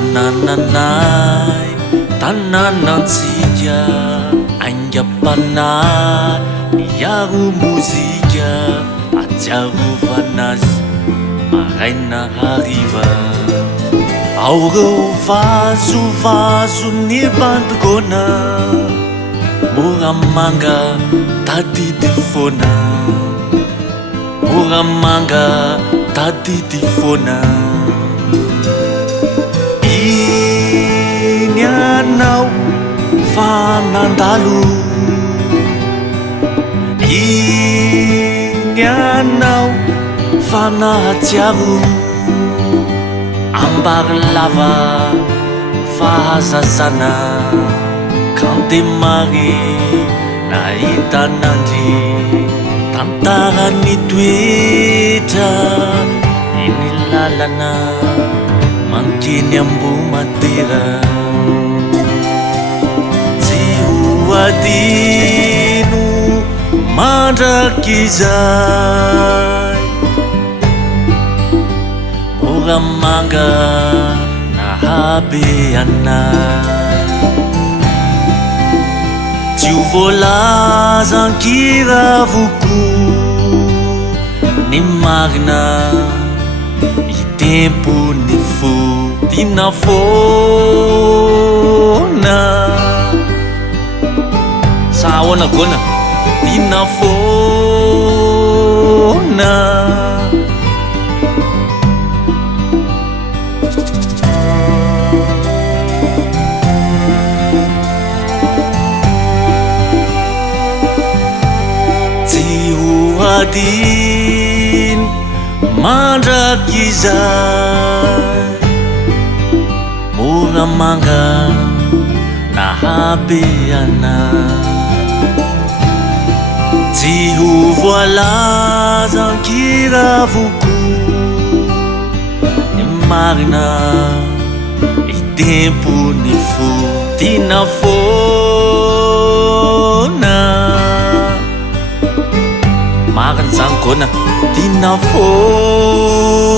Tanananay, tananantsika aingam-panahy miaro mozika atsiarovanazy maraina hariva. Ao reo vazovazo ny bandrona moramanga tadidy foana, moramanga tadidy foana. Iny anao fa nandalo, iny anao fa nahatsiaro, ambary lava fahazazana kandemary nahitanandry tantara ny toetra iny lalana mankeny Ambohimatera. Tsy ho adino mandrakizay moramanga nahabe anahy. Tsy ho voalaza ankiravoko ny marina tempo ny fo tina foana. Sa ahoana gona tina foana. Tsy ho adino mandrakizay moramanga nahabe anahy. Tsy ho voalaza ankiravoko ny marina itempo ny fo tina foana. Marina zany gona tina foana.